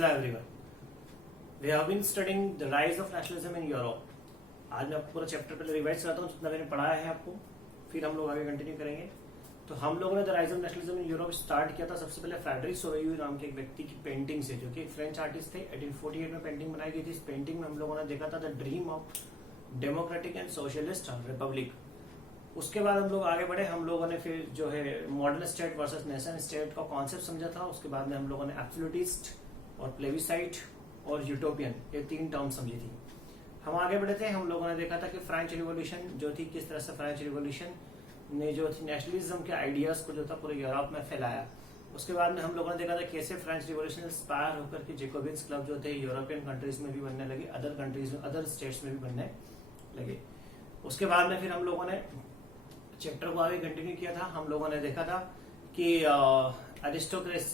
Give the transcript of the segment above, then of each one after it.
Hello everyone, we have been studying the rise of nationalism in Europe. आज मैं आपको पूरा चैप्टर पहले रिवाइज कराता हूँ जितना मैंने पढ़ाया है आपको, फिर हम लोग आगे कंटिन्यू करेंगे। तो हम लोगों ने the rise of nationalism in Europe start किया था सबसे पहले फ्रेडरिक सोवेयू नाम के एक व्यक्ति की पेंटिंग से, जो कि एक फ्रेंच आर्टिस्ट थे। 1848 में पेंटिंग बनाई गई थी। इस पेंटिंग में हम लोगों ने देखा था the dream of democratic and socialist Republic. उसके बाद हम लोग आगे बढ़े। हम लोगों ने फिर जो है modern state versus nation state का कॉन्सेप्ट समझा था। उसके बाद में हम लोगों ने एब्सोल्यूटिस्ट और प्लेबिसाइट और यूटोपियन, ये तीन टर्म समझी थी। हम आगे बढ़े थे। हम लोगों ने देखा था कि फ्रेंच रिवॉल्यूशन जो थी, किस तरह से फ्रेंच रिवॉल्यूशन ने जो थी नेशनलिज्म के आइडियाज को जो था पूरे यूरोप में फैलाया। उसके बाद में हम लोगों ने देखा था कैसे फ्रेंच रिवॉल्यूशन इंस्पायर होकर के जेकोबिन्स क्लब जो थे यूरोपियन कंट्रीज में भी बनने लगे, अदर कंट्रीज में, अदर स्टेट्स में भी बनने लगे। उसके बाद में फिर हम लोगों ने चैप्टर को आगे कंटिन्यू किया था। हम लोगों ने देखा था कि एरिस्टोक्रेट्स,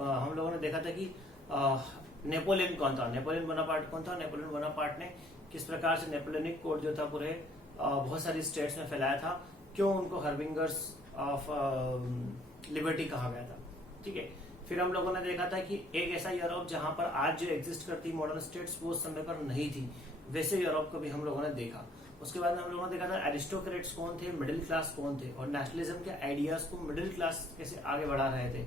हम लोगों ने देखा था कि नेपोलियन कौन था, नेपोलियन बोनापार्ट कौन था। नेपोलियन बोनापार्ट ने किस प्रकार से नेपोलियनिक कोड जो था पूरे बहुत सारी स्टेट्स में फैलाया था, क्यों उनको हर्बिंगर्स ऑफ लिबर्टी कहा गया था। ठीक है। फिर हम लोगों ने देखा था कि एक ऐसा यूरोप जहां पर आज जो एग्जिस्ट करती मॉडर्न स्टेट्स वो उस समय पर नहीं थी, वैसे यूरोप को भी हम लोगों ने देखा। उसके बाद में हम लोगों ने देखा था एरिस्टोक्रेट्स कौन थे, मिडिल क्लास कौन थे, और नेशनलिज्म के आइडियाज को मिडिल क्लास कैसे आगे बढ़ा रहे थे।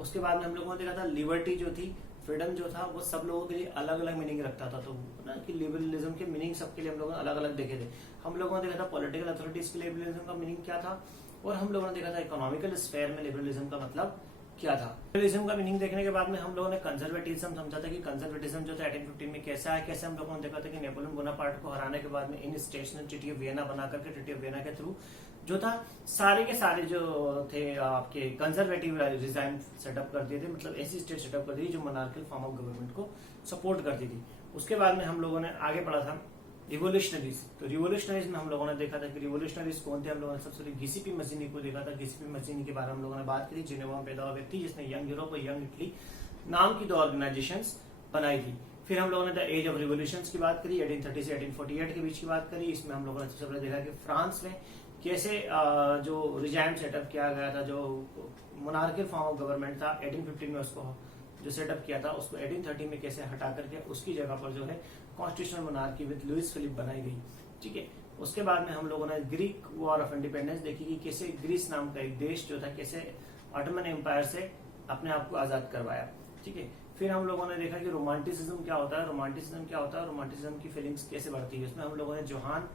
उसके बाद में हम लोगों ने देखा था लिबर्टी जो थी, फ्रीडम जो था, वो सब लोगों के लिए अलग अलग मीनिंग रखता था। तो ना कि लिबरलिज्म के मीनिंग सबके लिए हम लोगों ने अलग अलग देखे थे। हम लोगों ने देखा था पॉलिटिकल अथॉरिटीज के लिए लिबरलिज्म का मीनिंग क्या था, और हम लोगों ने देखा था इकोनॉमिकल स्फेयर में लिबरलिज्म का मतलब क्या था। लिबरलिज्म का मीनिंग देखने के बाद में हम लोगों ने कंजर्वेटिज्म समझा था कि कंजर्वेटिज्म जो था 1815 में कैसा है। कैसे हम लोगों ने देखा था कि नेपोलियन बोनापार्ट को हराने के बाद में इन स्टेट्स ने ट्रीटी ऑफ वियना बना करके, ट्रीटी ऑफ वियना के थ्रू जो था सारे के सारे जो थे आपके कंजर्वेटिव रिजाइम सेटअप कर दिए थे, मतलब ऐसी स्टेट सेटअप कर दी जो मोनार्कियल फॉर्म ऑफ गवर्नमेंट को सपोर्ट करती थी। उसके बाद में हम लोगों ने आगे बढ़ा था रिवोल्यूशनरीज। तो रिवोल्यूशनरीज में हम लोगों ने देखा था कि रिवोल्यूशनरीज कौन थे। हम लोगों ने सबसे पहले घिसिपी मजीनी को देखा था। घिसिपी मजीनी के बारे में हम लोगों ने बात की थी। जिनेवा में पैदा हुआ व्यक्ति जिसने यंग यूरोप और यंग इटली नाम की दो ऑर्गेनाइजेशंस बनाई थी। फिर हम लोगों ने द एज ऑफ रिवोल्यूशंस की बात करी, 1830 से 1848 के बीच की बात करी। इसमें हम लोगों ने सबसे पहले देखा कि फ्रांस में कैसे जो रिजाइम सेटअप किया गया था, जो मोनार्कियल फॉर्म ऑफ गवर्नमेंट था 1815 में उसको जो सेटअप किया था, उसको 1830 में कैसे हटा करके उसकी जगह पर जो है constitutional monarchy with Louis Philippe बनाई गई। ठीक है। उसके बाद में हम लोगों ने ग्रीक वॉर ऑफ इंडिपेंडेंस देखी कि कैसे ग्रीस नाम का एक देश जो था कैसे ऑटोमन एम्पायर से अपने आप को आजाद करवाया। ठीक है। फिर हम लोगों ने देखा कि रोमांटिसिज्म क्या होता है, रोमांटिसिज्म क्या होता है, रोमांटिसिज्म की फीलिंग्स कैसे बढ़ती है। इसमें हम लोगों ने जोहान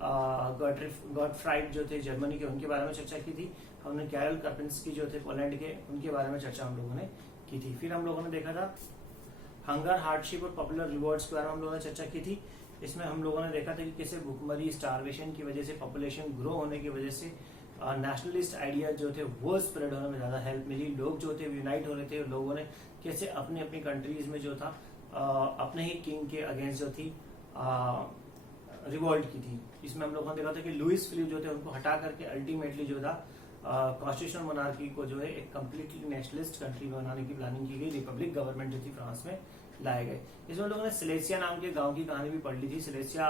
गॉटफ्राइड जो थे जर्मनी के, उनके बारे में चर्चा की थी। हमने कैरल कर्पिंस्की जो थे पोलैंड के, उनके बारे में चर्चा हम लोगों ने की थी। फिर हम लोगों ने देखा था हंगर, हार्डशिप और पॉपुलर रिवॉर्ड्स के बारे में हम लोगों ने चर्चा की थी। इसमें हम लोगों ने देखा था कि कैसे भूखमरी, स्टारवेशन की वजह से, पॉपुलेशन ग्रो होने की वजह से नेशनलिस्ट आइडिया जो थे वो स्प्रेड होने में ज्यादा हेल्प मिली। लोग जो थे यूनाइट हो रहे थे। लोगों ने कैसे अपनी अपनी कंट्रीज में जो था अपने ही किंग के अगेंस्ट जो थी रिवॉल्ट की थी। इसमें हम लोगों ने देखा था कि लुइस फिलिप जो थे उनको हटा करके अल्टीमेटली जो था कॉन्स्टिट्यूशनल मोनार्की को जो है एक कंप्लीटली नेशनलिस्ट कंट्री बनाने की प्लानिंग की गई। रिपब्लिक गवर्नमेंट जो थी फ्रांस में लाए गए। इसमें लोगों ने सिलेसिया नाम के गांव की कहानी भी पढ़ ली थी। सिलेसिया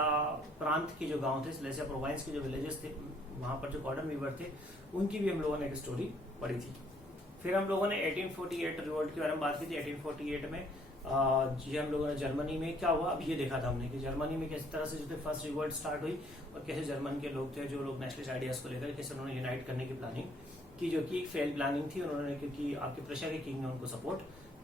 प्रांत के जो गांव थे, सिलेसिया प्रोविंस के जो विलेजेस थे, वहां पर जो कॉर्डन वीवर थे, उनकी भी हम लोगों ने एक स्टोरी पढ़ी थी। फिर हम लोगों ने 1848 रिवोल्ट के बारे में बात की थी। 1848 में जी हम लोगों ने जर्मनी में क्या हुआ अब ये देखा था हमने कि जर्मनी में किस तरह से जो थे फर्स्ट रिवोल्ट स्टार्ट हुई, और कैसे जर्मन के लोग थे जो लोग नेशनलिस्ट आइडियाज को लेकर कैसे उन्होंने यूनाइट करने की प्लानिंग की, जो कि एक फेल प्लानिंग थी उन्होंने, क्योंकि आपके प्रेशर के किंग ने उनको सपोर्ट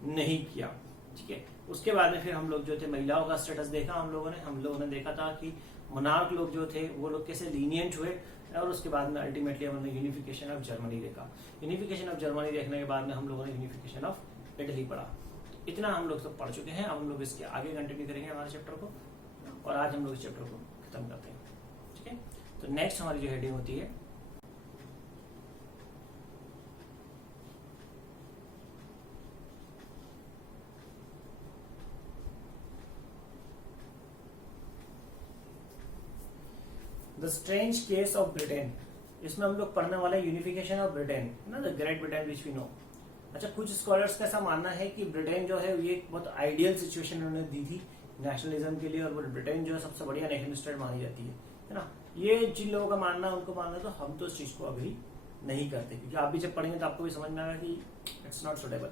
नहीं किया। ठीक है। उसके बाद में फिर हम लोग जो थे महिलाओं का स्टेटस देखा हम लोगों ने देखा था कि मोनार्क लोग जो थे वो लोग कैसे लीनियंट हुए, और उसके बाद में अल्टीमेटली हमने यूनिफिकेशन ऑफ जर्मनी देखा। यूनिफिकेशन ऑफ जर्मनी देखने के बाद में हम लोगों ने यूनिफिकेशन ऑफ इटली पढ़ा। इतना हम लोग सब पढ़ चुके हैं। अब हम लोग इसके आगे कंटिन्यू करेंगे हमारे चैप्टर को, और आज हम लोग इस चैप्टर को खत्म करते हैं। ठीक है। तो नेक्स्ट हमारी जो हेडिंग होती है the strange case of Britain. इसमें हम लोग पढ़ने वाले यूनिफिकेशन ऑफ ब्रिटेन, ना the great Britain which we know. अच्छा, कुछ स्कॉलर्स का ऐसा मानना है कि ब्रिटेन जो है ये बहुत आइडियल सिचुएशन उन्होंने दी थी नेशनलिज्म के लिए, और ब्रिटेन जो है सबसे बढ़िया नेशनल स्टेट मानी जाती है ना। ये जिन लोगों का मानना है उनको मानना, तो हम तो इस चीज को अभी नहीं करते, क्योंकि आप भी जब पढ़ेंगे तो आपको भी समझ में आएगा कि इट्स नॉट सुटेबल।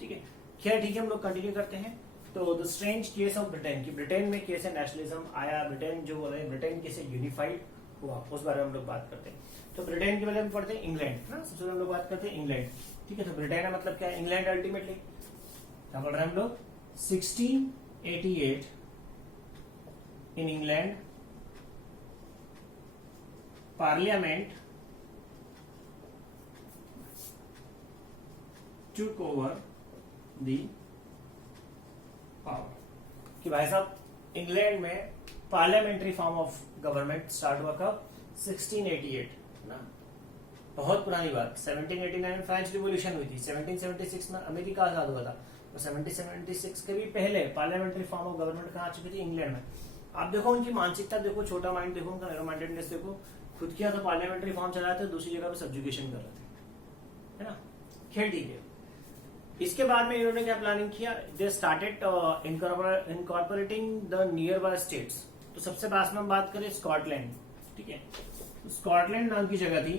ठीक है। खैर ठीक है, हम लोग कंटिन्यू करते हैं। तो the strange case of Britain, की ब्रिटेन में कैसे नेशनलिज्म आया, ब्रिटेन जो बोल रहे हैं ब्रिटेन कैसे यूनिफाइड हुआ, उस बारे में हम लोग बात करते हैं। तो ब्रिटेन के बारे में पढ़ते हैं इंग्लैंड ना, सबसे पहले हम लोग बात करते हैं इंग्लैंड। ठीक है, तो ब्रिटेन का मतलब क्या है, इंग्लैंड अल्टीमेटली। क्या पढ़ रहे हैं हम लोग, 1688 in England parliament took over the power, कि भाई साहब इंग्लैंड में parliamentary form of government start हुआ कब, 1688 ना, बहुत पुरानी बात। 1789 में फ्रेंच रिवॉल्यूशन हुई थी, 1776 में अमेरिका आजाद हुआ था, तो 1776 के भी पहले पार्लियामेंट्री फॉर्म ऑफ गवर्नमेंट कहाँ आ चुकी थी, इंग्लैंड में। आप देखो उनकी मानसिकता देखो, छोटा माइंड देखो, उनका नैरो माइंडेडनेस देखो, खुद किया तो पार्लियामेंट्री फॉर्म चलाए थे, दूसरी जगह पे सब्जुगेशन कर रहे थे, है ना। खेल ठीक है। इसके बाद में इन्होंने क्या प्लानिंग किया, they started incorporating the near by states. तो सबसे पास में हम बात करें स्कॉटलैंड, ठीक है, तो स्कॉटलैंड नाम की जगह थी,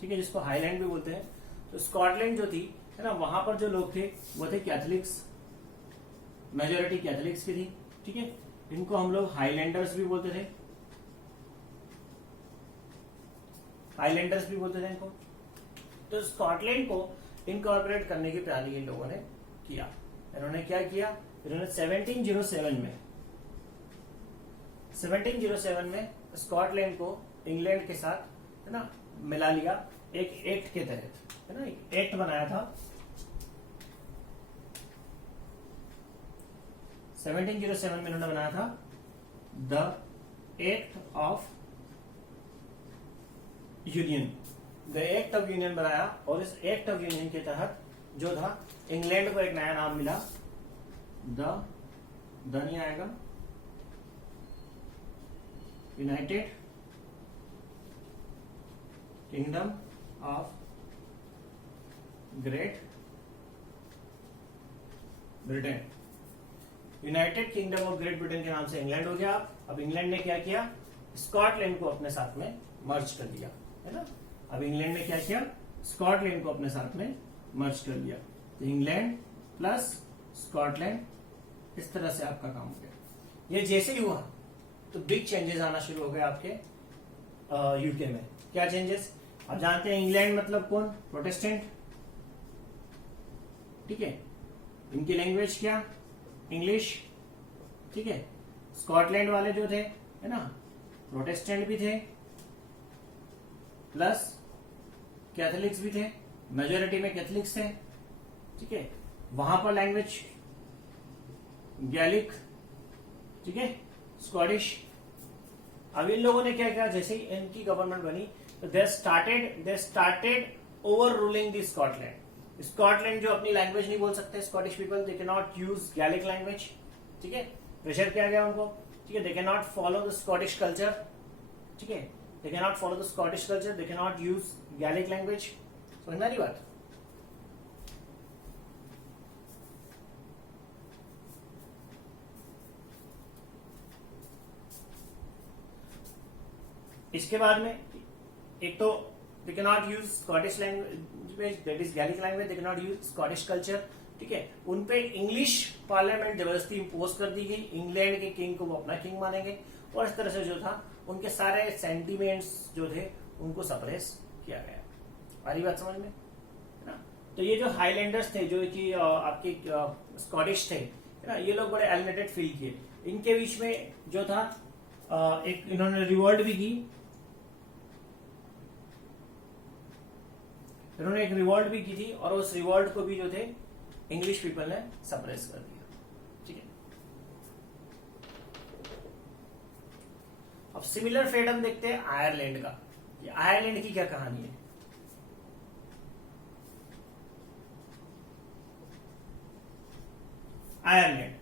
ठीक है, जिसको हाईलैंड भी बोलते हैं। तो स्कॉटलैंड जो थी, है ना, वहां पर जो लोग थे वो थे कैथलिक्स, मेजोरिटी कैथलिक्स की थी, ठीक है। इनको हम लोग हाईलैंडर्स भी बोलते थे, हाईलैंडर्स भी बोलते थे इनको। तो स्कॉटलैंड को इनकॉर्पोरेट करने की प्लानिंग इन लोगों ने किया। इन्होंने क्या किया, इन्होंने 1707 में स्कॉटलैंड को इंग्लैंड के साथ, है ना, मिला लिया एक एक्ट के तहत, है ना, एक एक्ट बनाया था। 1707 में इन्होंने बनाया था the act of union, the act of union बनाया, और इस एक्ट ऑफ यूनियन के तहत जो था इंग्लैंड को एक नया नाम मिला, द नहीं आएगा, United kingdom of great Britain. United kingdom of great Britain के नाम से इंग्लैंड हो गया। अब इंग्लैंड ने क्या किया, स्कॉटलैंड को अपने साथ में मर्ज कर दिया, है ना। अब इंग्लैंड ने क्या किया, स्कॉटलैंड को अपने साथ में मर्ज कर लिया। तो इंग्लैंड प्लस स्कॉटलैंड, इस तरह से आपका काम हो गया। ये जैसे ही हुआ तो बिग चेंजेस आना शुरू हो गए आपके यूके में। क्या चेंजेस, आप जानते हैं इंग्लैंड मतलब कौन, प्रोटेस्टेंट, ठीक है, इनकी लैंग्वेज क्या, इंग्लिश, ठीक है। स्कॉटलैंड वाले जो थे, है ना, प्रोटेस्टेंट भी थे प्लस कैथोलिक्स भी थे, मेजोरिटी में कैथोलिक्स थे, ठीक है। वहां पर लैंग्वेज गैलिक, ठीक है, स्कॉटिश। अब इन लोगों ने क्या किया, जैसे ही इनकी गवर्नमेंट बनी तो they started overruling the Scotland. Scotland जो अपनी लैंग्वेज नहीं बोल सकते, Scottish people, they can not use Gaelic language, ठीक है, प्रेशर किया गया उनको, ठीक है। They can not follow the Scottish culture, ठीक है, they cannot follow the Scottish culture, they cannot use Gaelic language। समझ में आ रही बात। इसके बाद में एक तो they cannot use Scottish language, that is Gaelic language, they cannot use Scottish culture, ठीक है। उनपे इंग्लिश पार्लियामेंट जबरदस्ती इम्पोज कर दी गई, इंग्लैंड के किंग को वो अपना किंग मानेंगे, और इस तरह से जो था उनके सारे सेंटीमेंट्स जो थे उनको सप्रेस किया गया। सारी बात समझ में, है ना। तो ये जो हाईलैंडर्स थे, जो कि आपके स्कॉटिश थे, है ना, ये लोग बड़े एलिनेटेड फील किए। इनके बीच में जो था एक इन्होंने रिवॉल्ट भी की, इन्होंने एक रिवॉल्ट भी की थी, और उस रिवॉल्ट को भी जो थे इंग्लिश पीपल ने सप्रेस कर दिया, ठीक है। अब सिमिलर फेट हम देखते हैं आयरलैंड का। ये आयरलैंड की क्या कहानी है, आयरलैंड।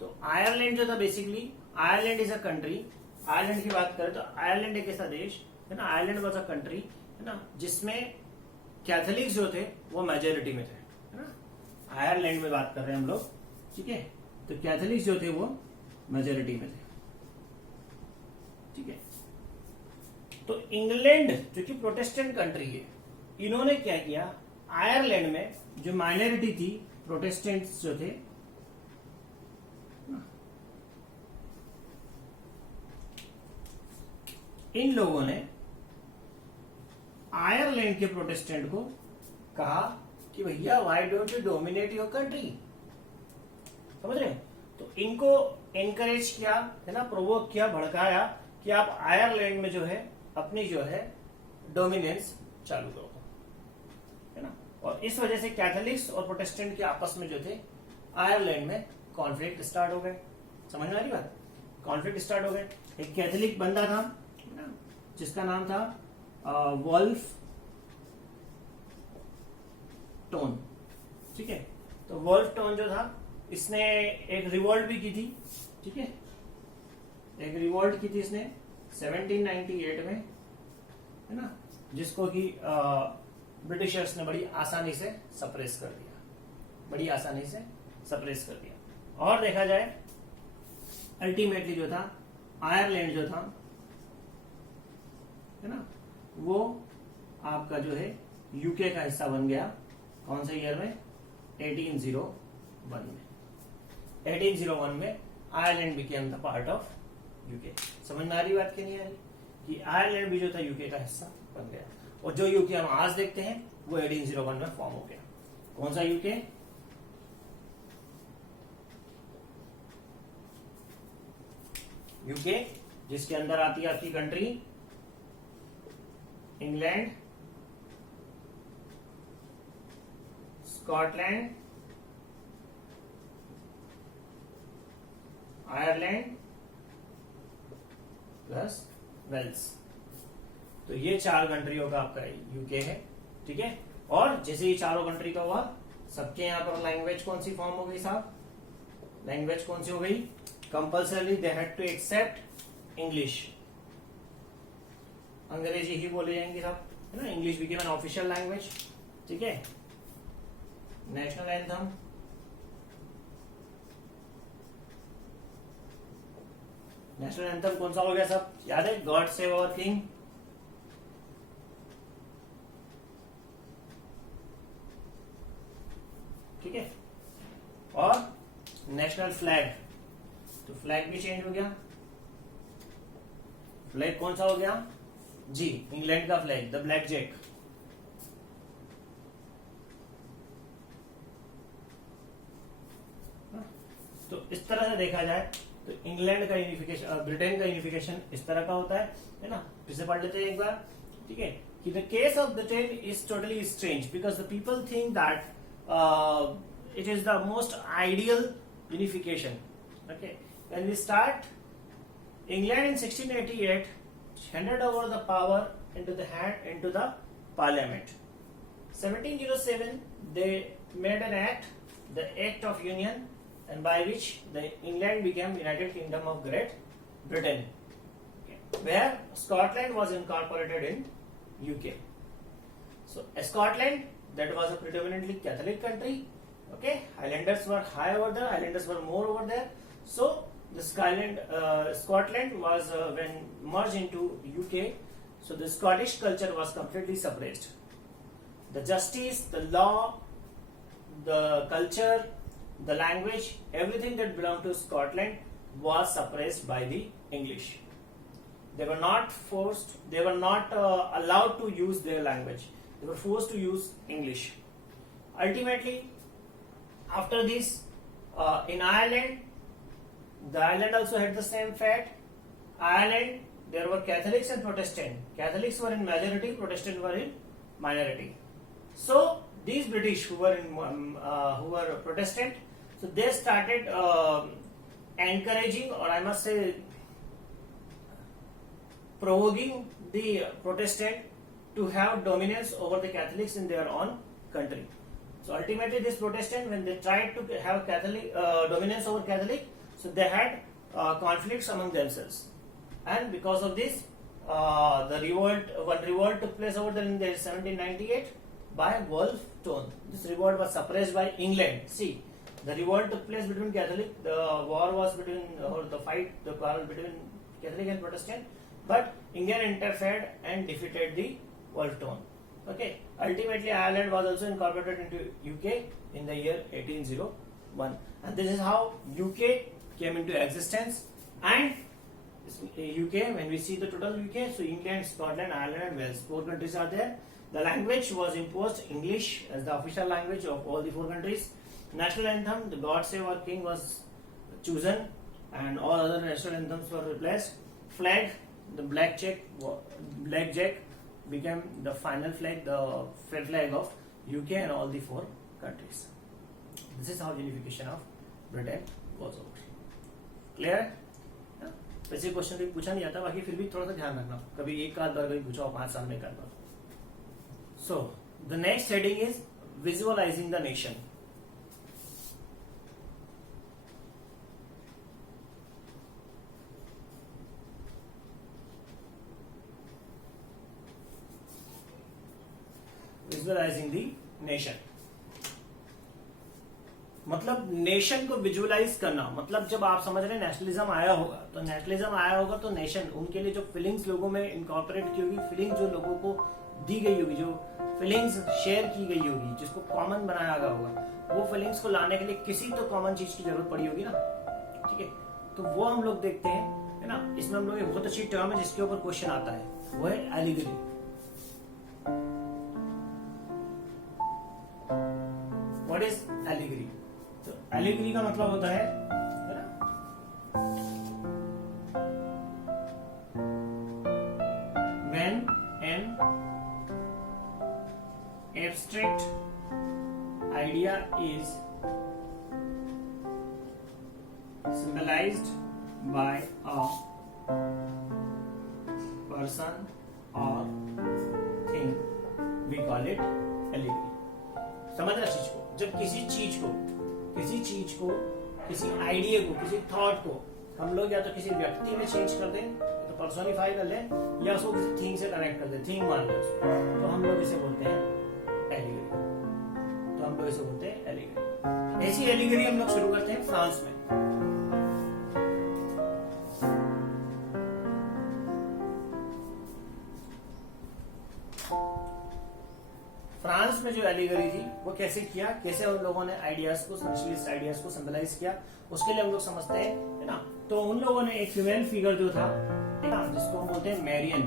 तो आयरलैंड जो था basically, Ireland is a country. Ireland की बात करें तो आयरलैंड एक ऐसा देश है ना, आयरलैंड वॉज अ कंट्री, है ना, जिसमें कैथोलिक्स जो थे वो मेजोरिटी में थे, है ना। आयरलैंड में बात कर रहे हैं हम लोग, ठीक है। तो कैथोलिक्स जो थे वो मेजोरिटी में थे, ठीक है। तो इंग्लैंड जो कि प्रोटेस्टेंट कंट्री है, इन्होंने क्या किया, आयरलैंड में जो माइनॉरिटी थी प्रोटेस्टेंट्स जो थे, इन लोगों ने आयरलैंड के प्रोटेस्टेंट को कहा कि भैया why don't you dominate your country, समझ रहे हो? तो इनको एनकरेज किया है ना, प्रोवोक किया, भड़काया कि आप आयरलैंड में जो है अपनी जो है डोमिनेंस चालू करो, है ना। और इस वजह से कैथोलिक्स और प्रोटेस्टेंट के आपस में जो थे आयरलैंड में कॉन्फ्लिक्ट स्टार्ट हो गए। समझ में आ रही बात? कॉन्फ्लिक्ट स्टार्ट हो गए। एक कैथोलिक बंदा था जिसका नाम था वोल्फ टोन, ठीक है। तो वोल्फ टोन जो था, इसने एक रिवोल्ट भी की थी, ठीक है, एक रिवोल्ट की थी इसने 1798 में, है ना, जिसको कि ब्रिटिशर्स ने बड़ी आसानी से सप्रेस कर दिया, बड़ी आसानी से सप्रेस कर दिया। और देखा जाए अल्टीमेटली जो था आयरलैंड जो था, है ना, वो आपका जो है यूके का हिस्सा बन गया। कौन से ईयर में? 1801 में। 1801 में Ireland became the part of UK. समझ में आ रही बात कि नहीं आ रही? कि आयरलैंड भी जो था यूके का हिस्सा बन गया। और जो यूके हम आज देखते हैं वो 1801 में फॉर्म हो गया। कौन सा यूके? यूके जिसके अंदर आती है आपकी country England, Scotland, Ireland plus Wales. तो ये 4 कंट्रियों का आपका यूके है, ठीक है। और जैसे ये चारों कंट्री का हुआ, सबके यहां पर लैंग्वेज कौन सी फॉर्म हो गई साहब? लैंग्वेज कौन सी हो गई? Compulsory they had to accept English. अंग्रेजी ही बोले जाएंगे साहब, है ना। English became an official language, ठीक है। नेशनल एंथम, नेशनल एंथम कौन सा हो गया सब? याद है? गॉड सेव आवर किंग, ठीक है। और नेशनल फ्लैग, तो फ्लैग भी चेंज हो गया। फ्लैग कौन सा हो गया जी? इंग्लैंड का फ्लैग, द ब्लैक जैक। तो इस तरह से देखा जाए तो इंग्लैंड का यूनिफिकेशन, ब्रिटेन का यूनिफिकेशन इस तरह का होता है ना। फिर से पढ़ लेते हैं एक बार, ठीक है। कि the case of Britain is totally strange because the people think that it is the most ideal unification. Okay, when we start, England in 1688 handed over the power into the parliament. 1707 they made an act, the Act of Union, and by which the England became United Kingdom of Great Britain, okay, where Scotland was incorporated in UK. So Scotland, that was a predominantly Catholic country. Okay, Highlanders were high over there, Highlanders were more over there. So the Scotland was when merged into UK, so the Scottish culture was completely suppressed. The justice, the law, the culture, the language, everything that belonged to Scotland was suppressed by the English. They were not forced, they were not allowed to use their language. They were forced to use English. Ultimately, after this, in Ireland, the Ireland also had the same fate. Ireland, there were Catholics and Protestant. Catholics were in majority, Protestant were in minority. So these British who were Protestant, so they started encouraging, or I must say, provoking the Protestant to have dominance over the Catholics in their own country. So ultimately, this Protestant, when they tried to have Catholic dominance over Catholic, so they had conflicts among themselves, and because of this, one revolt took place over there in the 1798 by Wolfe Tone. This revolt was suppressed by England. See, the revolt took place between Catholic. The war was between, or the quarrel between Catholic and Protestant, but England interfered and defeated the Wolfe Tone. Okay, ultimately Ireland was also incorporated into UK in the year 1801, and this is how UK came into existence. And UK, when we see the total UK, so England, Scotland, Ireland and Wales, 4 countries are there. The language was imposed English as the official language of all the 4 countries. National anthem, the God Save Our King, was chosen, and all other national anthems were replaced. Flag, the black jack became the final flag, the flag of UK and all the 4 countries. This is how unification of Britain was over. Clear? वैसे question भी पूछा नहीं जाता, बाकी फिर भी थोड़ा सा ध्यान रखना, कभी एक आध बार कभी पूछा 5 साल में करना. So the next heading is visualizing the nation. Visualizing the nation मतलब नेशन को विजुअलाइज करना, मतलब जब आप समझ रहे हैं नेशनलिज्म आया होगा, तो नेशनलिज्म आया होगा तो नेशन, उनके लिए जो फीलिंग्स लोगों में इनकॉर्पोरेट की होगी, फीलिंग्स जो लोगों को दी गई होगी, जो फीलिंग्स शेयर की गई होगी, जिसको कॉमन बनाया गया होगा, वो फीलिंग्स को लाने के लिए किसी तो कॉमन चीज की जरूरत पड़ी होगी ना. ठीक है, तो वो हम लोग देखते हैं, है ना. इसमें हम लोग एक बहुत अच्छी टर्म है जिसके ऊपर क्वेश्चन आता है, वो है एलिगरी. What is allegory? तो एलिगरी का मतलब होता है ना, when an abstract idea is symbolized by a person or thing, we call it allegory. समझना चीज को, जब किसी चीज को किसी आइडिया को, किसी थॉट को हम लोग या तो किसी व्यक्ति में चेंज कर दें, तो पर्सोनिफाई कर लें, या उसको किसी थिंग से कनेक्ट कर दें, थिंग मान लें उसको, तो हम लोग इसे बोलते हैं एलिगरी. ऐसी एलिगरी हम लोग शुरू करते हैं फ्रांस में. फ्रांस में जो एलिगरी थी वो कैसे किया, कैसे उन लोगों ने आइडियाज को, सोशलिस्ट आइडियाज को सिंबलाइज किया, उसके लिए हम लोग समझते हैं, है ना. तो उन लोगों ने एक फीमेल फिगर जो था, जिसको हम बोलते हैं Marianne.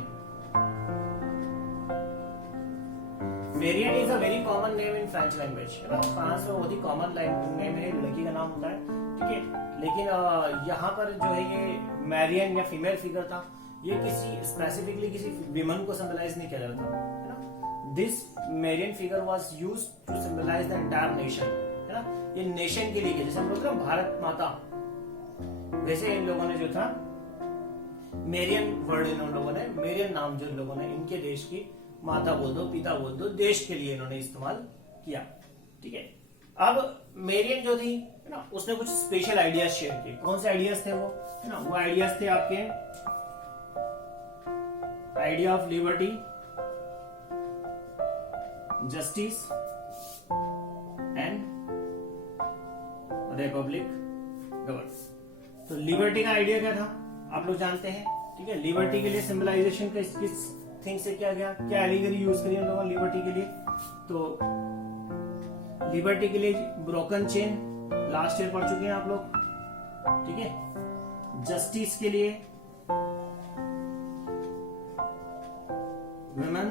Marianne is a very common name in French language, है ना. फ्रांस में बहुत ही कॉमन नेम है, लड़की का नाम होता है. ठीक है, लेकिन यहाँ पर जो है ये मैरियन या फीमेल फिगर था, ये किसी स्पेसिफिकली किसी विमन को सिंबलाइज नहीं किया जाता, है ना. This Marian figure was used to symbolize the entire nation, है ना. ये नेशन के लिए, जैसे हम लोग ना भारत माता, वैसे इन लोगों ने जो था मेरियन वर्ड, इन लोगों ने मेरियन नाम जो इन लोगों ने इनके देश की माता बोल दो, पिता बोल दो, देश के लिए इन्होंने इस्तेमाल किया. ठीक है, अब मेरियन जो थी, है ना, उसने कुछ स्पेशल आइडियाज शेयर किए. कौन से आइडियाज थे वो, है ना. वो आइडियाज थे आपके idea of liberty, justice and Republic governance. तो लिबर्टी का आइडिया क्या था आप लोग जानते हैं. ठीक है, लिबर्टी के लिए सिंबलाइजेशन किस थिंग से किया गया, क्या एलिगरी यूज करी हम लोगों ने लिबर्टी के लिए. तो लिबर्टी के लिए ब्रोकन चेन लास्ट ईयर पढ़ चुके हैं आप लोग. ठीक है, जस्टिस के लिए women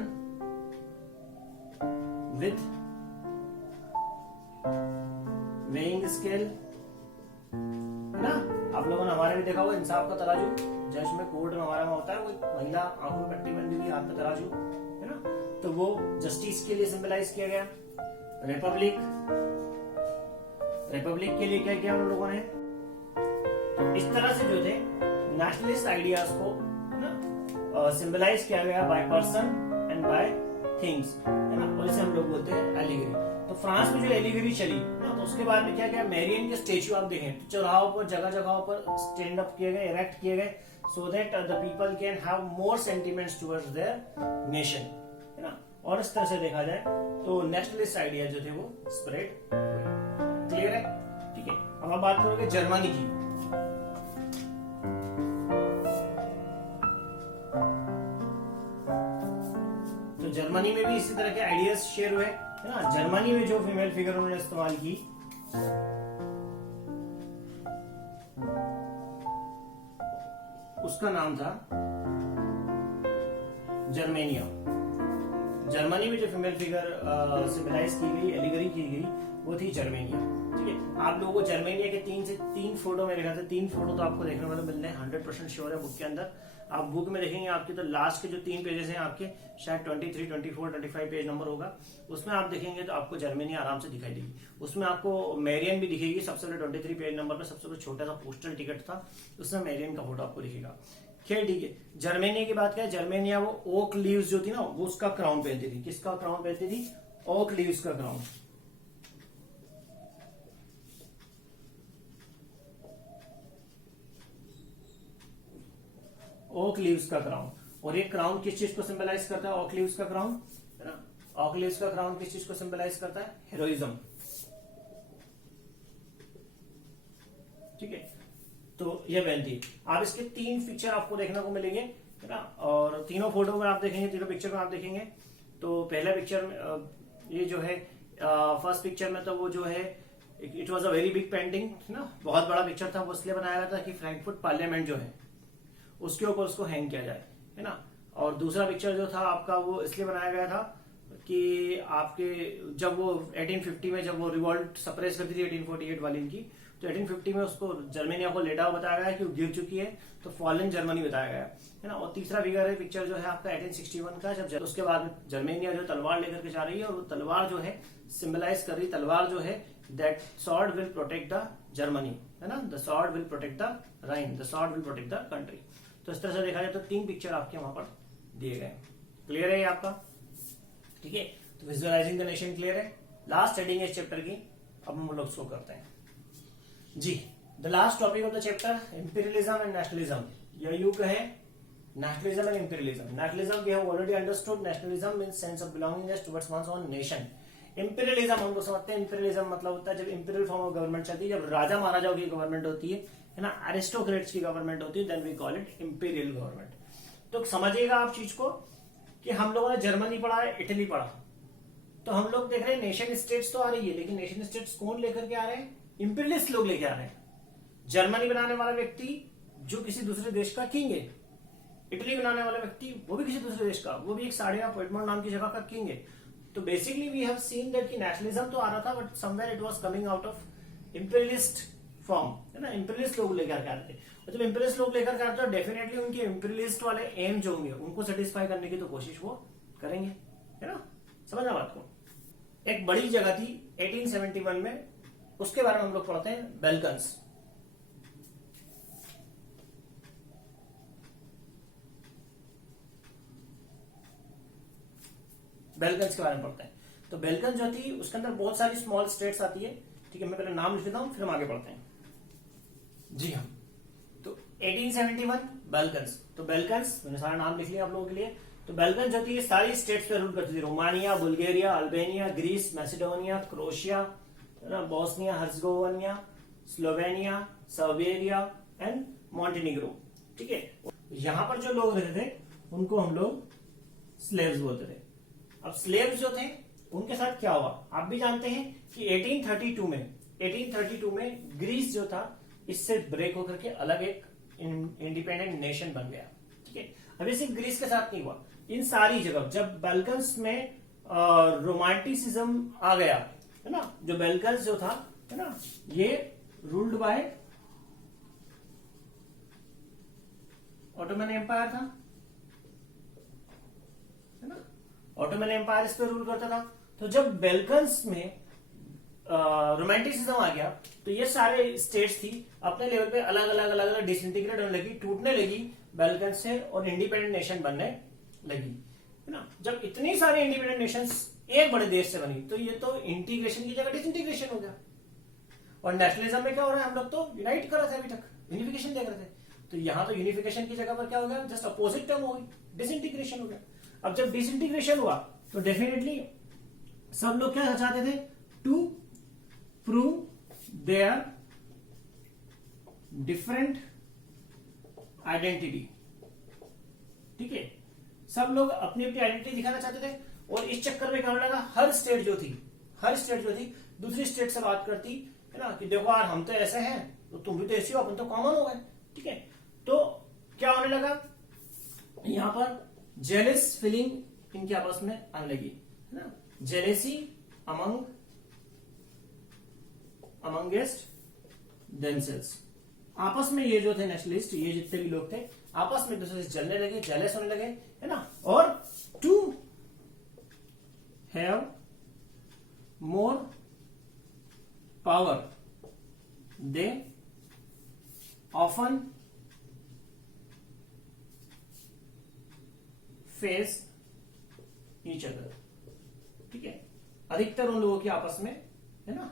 with weighing scale, है ना. आप लोगों ने हमारे भी देखा होगा इंसाफ का तराजू, जज में कोर्ट में हमारा में होता है, वो महिला आंखों में पट्टी बंधी हुई, हाथ में तराजू, है ना. तो वो जस्टिस के लिए सिंबलाइज किया गया. रिपब्लिक के लिए क्या किया हम लोगों ने. इस तरह से जो थे नेशनलिस्ट आइडियाज को सिंबलाइज किया गया by person and by things, है ना. और इसे हम लोग बोलते हैं एलिगरी. तो फ्रांस में जो एलिगरी चली ना, तो उसके बाद में क्या किया, मैरियन के स्टेच्यू आप देखें तो चौराहों पर, जगह जगहों पर स्टैंड अप किए गए, इरेक्ट किए गए, so that the people can have more sentiments towards their nation, है ना. और इस तरह से देखा जाए तो नेशनलिस्ट आइडिया जो थे वो स्प्रेड हुए. क्लियर है. ठीक है, अब हम बात करोगे जर्मनी की. तो जर्मनी में भी इसी तरह के आइडियाज शेयर हुए, है ना। जर्मनी में जो फीमेल फिगर उन्होंने इस्तेमाल की, उसका नाम था जर्मेनिया। जर्मनी में जो फीमेल फिगर सिम्बलाइज की गई, एलिगरी की गई, वो थी जर्मेनिया। ठीक है, आप लोगों को जर्मेनिया के 3 से 3 फोटो मेरे ख्याल से 3 फोटो तो आपको देखने वाले मिलने हैं, 100% श्योर है बुक के अंदर। आप बुक में देखेंगे आपके तो लास्ट के जो 3 पेजेस हैं आपके, शायद 23, 24, 25 पेज नंबर होगा, उसमें आप देखेंगे तो आपको जर्मनी आराम से दिखाई देगी। उसमें आपको मेरियन भी दिखेगी, सबसे पहले 23 पेज नंबर पर सबसे छोटा सा पोस्टल टिकट था, उसमें मेरियन का फोटो आपको दिखेगा। खैर ठीक है, जर्मेनिया की बात करें, जर्मेनिया वो ओक लीव्स जो थी ना, वो उसका क्राउन पहनती थी। किसका क्राउन पहनती थी? ओक लीव्स का क्राउन। ओक लीव्स का क्राउन। और ये क्राउन किस चीज को सिंबलाइज करता है? ओक लीव्स का क्राउन, है ना। ओक लीव्स का क्राउन किस चीज को सिंबलाइज करता है? हेरोइज्म। ठीक है, तो ये पहनती। आप इसके 3 पिक्चर आपको देखने को मिलेंगे, है ना। और तीनों फोटो में आप देखेंगे, तीनों पिक्चर में आप देखेंगे तो पहला पिक्चर में ये जो है फर्स्ट पिक्चर में तो वो जो है it was a very big painting, है ना। बहुत बड़ा पिक्चर था, वो इसलिए बनाया गया था कि फ्रैंकफर्ट पार्लियामेंट जो है उसके ऊपर उसको हैंग किया जाए, है ना। और दूसरा पिक्चर जो था आपका वो इसलिए बनाया गया था कि आपके जब वो 1850 में जब वो रिवॉल्ट सप्रेस करती थी 1848 वाली इनकी, तो 1850 में उसको जर्मनिया को लेटा हुआ बताया गया है कि वो गिर चुकी है, तो फॉलन जर्मनी बताया गया है ना। और तीसरा फिगर है पिक्चर जो है आपका 1861 का, जब उसके बाद जर्मनिया जो तलवार लेकर के जा रही है, और वो तलवार जो है सिंबलाइज कर रही, तलवार जो है that sword will protect the Germany, है ना। The sword will protect the Rhine, the sword will protect the country. तो इस तरह से देखा जाए तो 3 पिक्चर आपके वहां पर दिए गए। क्लियर है ये आपका? ठीक है, तो विजुअलाइजिंग द नेशन क्लियर है। लास्ट हेडिंग है इस चैप्टर की, अब हम लोग उसको करते हैं जी। The last topic of the chapter, imperialism and nationalism, या यूं कहे nationalism and imperialism. Nationalism we have already understood, nationalism means sense of belongingness towards one's own nation. Imperialism हम लोग समझते हैं, इंपीरियलिज्म मतलब होता है जब इंपीरियल फॉर्म ऑफ गवर्नमेंट चलती है, जब राजा महाराजाओं की गवर्नमेंट होती है ना, एरिस्टोक्रेट्स की गवर्नमेंट होती है, then we call it imperial government. तो समझिएगा आप चीज को कि हम लोगों ने जर्मनी पढ़ा है, इटली पढ़ा, तो हम लोग देख रहे हैं नेशन स्टेट्स तो आ रही है, लेकिन नेशन स्टेट्स कौन लेकर के आ रहे हैं? इंपीरियलिस्ट लोग लेके आ रहे हैं। जर्मनी बनाने वाला व्यक्ति जो किसी दूसरे देश का किंग है, इटली बनाने वाला व्यक्ति वो भी किसी दूसरे देश का, वो भी एक साड़िया पोइटमोंट नाम की जगह का किंग है। तो basically we have seen that कि नेशनलिज्म तो आ रहा था, but somewhere it was coming out of imperialist form, है ना। इंपीरियलिस्ट लोग लेकर के आते थे, और जब इंपीरियलिस्ट लोग लेकर के आते हैं, डेफिनेटली उनके इंपीरियलिस्ट वाले एम जो होंगे उनको सेटिस्फाई करने की तो कोशिश वो करेंगे, है ना। समझना बात को। एक बड़ी जगह थी 1871 में, उसके बारे में हम लोग पढ़ते हैं, बेल्कन्स। बेल्कन्स के बारे में पढ़ते हैं। तो बेल्कन्स जो थी उसके अंदर बहुत सारी स्मॉल स्टेट्स आती है। ठीक है, मैं पहले नाम लिख देता हूं, फिर हम आगे बढ़ते हैं। जी हाँ, तो 1871 बेल्कन्स। तो बेल्कन्स मैंने सारा नाम लिख लिया आप लोगों के लिए। तो बेल्कन्स जो थी सारी स्टेट्स पे रूल करती थी, Romania, Bulgaria, Albania, Greece, Macedonia, Croatia, Bosnia Herzegovina, Slovenia, Serbia and Montenegro. ठीक है, यहां पर जो लोग रहते थे उनको हम लोग स्लेव्स बोलते थे। अब स्लेव्स जो थे उनके साथ क्या हुआ आप भी जानते हैं कि 1832 में ग्रीस जो था इससे ब्रेक होकर के अलग एक इंडिपेंडेंट नेशन बन गया। ठीक है, अभी सिर्फ ग्रीस के साथ नहीं हुआ, इन सारी जगह जब बेल्कन्स में रोमांटिसिज्म आ गया, है ना, जो बेल्कन्स जो था, है ना, ये रूल्ड बाय ऑटोमन एम्पायर था, है ना। ऑटोमन एम्पायर इस पे रूल करता था। तो जब बेल्कन्स में रोमांटिसिज्म आ गया तो ये सारे स्टेट्स थी अपने लेवल पे अलग अलग डिसइंटीग्रेट होने लगी, टूटने लगी बेल्कन से, और इंडिपेंडेंट नेशन बनने लगी, है ना। जब इतनी सारी इंडिपेंडेंट नेशंस एक बड़े देश से बनी तो ये तो इंटीग्रेशन की जगह डिसइंटीग्रेशन हो गया। और नेशनलिज्म में क्या हो रहा है, हम लोग तो यूनाइट कर रहे थे, अभी तक यूनिफिकेशन देख रहे थे, तो यहां तो यूनिफिकेशन की जगह पर क्या हो गया, जस्ट अपोजिट टर्म हो गई, डिसइंटीग्रेशन हो गया। अब जब डिसइंटीग्रेशन हुआ तो डेफिनेटली सब लोग क्या चाहते थे, to prove their different identity. ठीक है, सब लोग अपनी अपनी आइडेंटिटी दिखाना चाहते थे, और इस चक्कर में क्या होने लगा, हर स्टेट जो थी दूसरी स्टेट से बात करती है ना कि देखो यार हम तो ऐसे हैं, तो तुम भी तो ऐसे हो, अपन तो कॉमन हो गए, ठीक है। तो क्या होने लगा, यहां पर जेलस फीलिंग इनके आपस में आने लगी, है ना, जेलेसी अमंगेस्ट देमसेल्व्स। आपस में ये जो थे नेशनलिस्ट, ये जितने भी लोग थे आपस में एक दूसरे से जलने लगे, जेलस होने लगे, है ना, और to have more power they often face each other, ठीक है। अधिकतर उन लोगों की आपस में, है ना,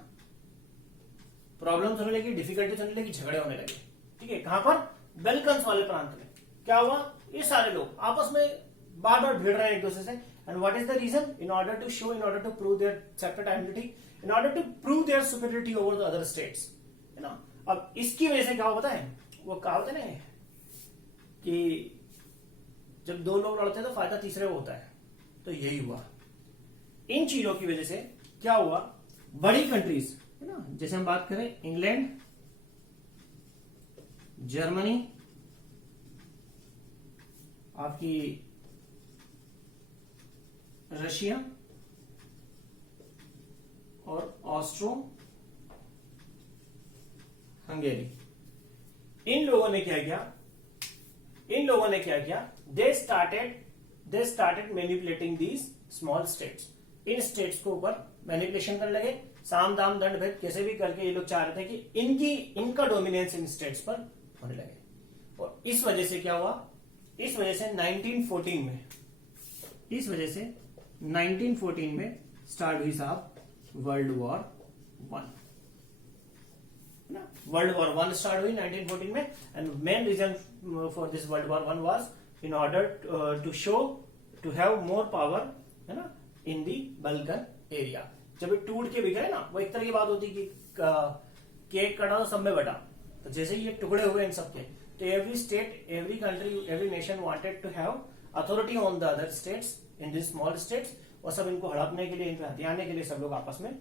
प्रॉब्लम्स होने लगी, डिफिकल्टीज होने लगी, झगड़े होने लगे, ठीक है। कहां पर, बल्कन्स वाले प्रांत में क्या हुआ, ये सारे लोग आपस में बार बार भिड़ रहे हैं एक दूसरे से। And what is the reason, in order to prove their separate identity, in order to prove their superiority over the other states, है ना। अब इसकी वजह से क्या हुआ पता है, वो कहावत है ना कि जब दो लोग लड़ते हैं तो फायदा तीसरे को होता है, तो यही हुआ। इन चीजों की वजह से क्या हुआ, बड़ी कंट्रीज, है ना, जैसे हम बात करें इंग्लैंड, जर्मनी, आपकी रशिया और ऑस्ट्रो हंगेरी, इन लोगों ने क्या किया, they started manipulating these small states. In states को ऊपर मैनिपुलेशन करने लगे, साम दाम दंड भेद कैसे भी करके ये लोग चाह रहे थे कि इनका डोमिनेंस इन स्टेट्स पर होने लगे। और इस वजह से क्या हुआ, इस वजह से 1914 में स्टार्ट हुई साहब world war one, world war one start हुई 1914 में। And main reason for this world war one was in order to have more power, है ना, इन दी बल्कन एरिया। जब ये टूट के बिखरे ना, वो एक तरह की बात होती कि केक कटा तो सब में बटा, तो जैसे ही ये टुकड़े हुए इन सबके, तो every state, every country, every nation wanted to have authority on the other states in this small states, और सब इनको हड़पने के लिए, इनको हथियाने के लिए सब लोग आपस में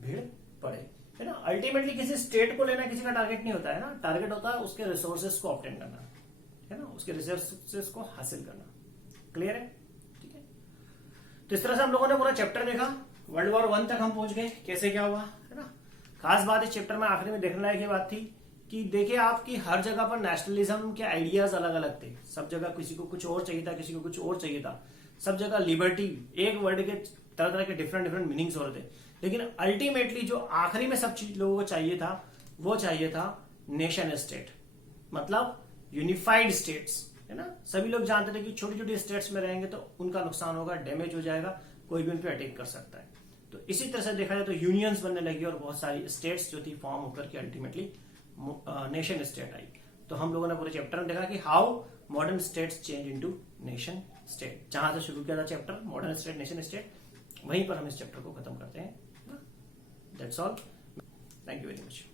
भीड़ पड़े, है ना। अल्टीमेटली किसी स्टेट को लेना किसी का टारगेट नहीं होता है ना, टारगेट होता है उसके रिसोर्सेस को ऑब्टेन करना, है ना, उसके रिसोर्सेस को हासिल करना। क्लियर है, ठीक है। तो इस तरह से हम लोगों ने पूरा चैप्टर देखा, वर्ल्ड वॉर वन तक हम पहुंच गए, कैसे क्या हुआ, है ना। खास बात इस चैप्टर में आखिरी में देखने लायक ये बात थी कि देखिए आपकी हर जगह पर नेशनलिज्म के आइडियाज अलग अलग थे, सब जगह किसी को कुछ और चाहिए था, किसी को कुछ और चाहिए था, सब जगह लिबर्टी, एक वर्ड के तरह तरह के डिफरेंट मीनिंग्स हो रहे थे, लेकिन अल्टीमेटली जो आखिरी में सब चीज लोगों को चाहिए था, वो चाहिए था नेशन स्टेट, मतलब यूनिफाइड स्टेट्स, है ना। सभी लोग जानते थे कि छोटी छोटी स्टेट्स में रहेंगे तो उनका नुकसान होगा, डैमेज हो जाएगा, कोई भी उन पर अटैक कर सकता है। तो इसी तरह से देखा जाए तो यूनियंस बनने लगी और बहुत सारी स्टेट्स जो थी फॉर्म होकर के अल्टीमेटली नेशन स्टेट आई। तो हम लोगों ने पूरे चैप्टर में देखा कि how modern states change into nation state. जहां से शुरू किया था chapter modern state, nation state, वहीं पर हम इस चैप्टर को खत्म करते हैं। That's all, thank you very much.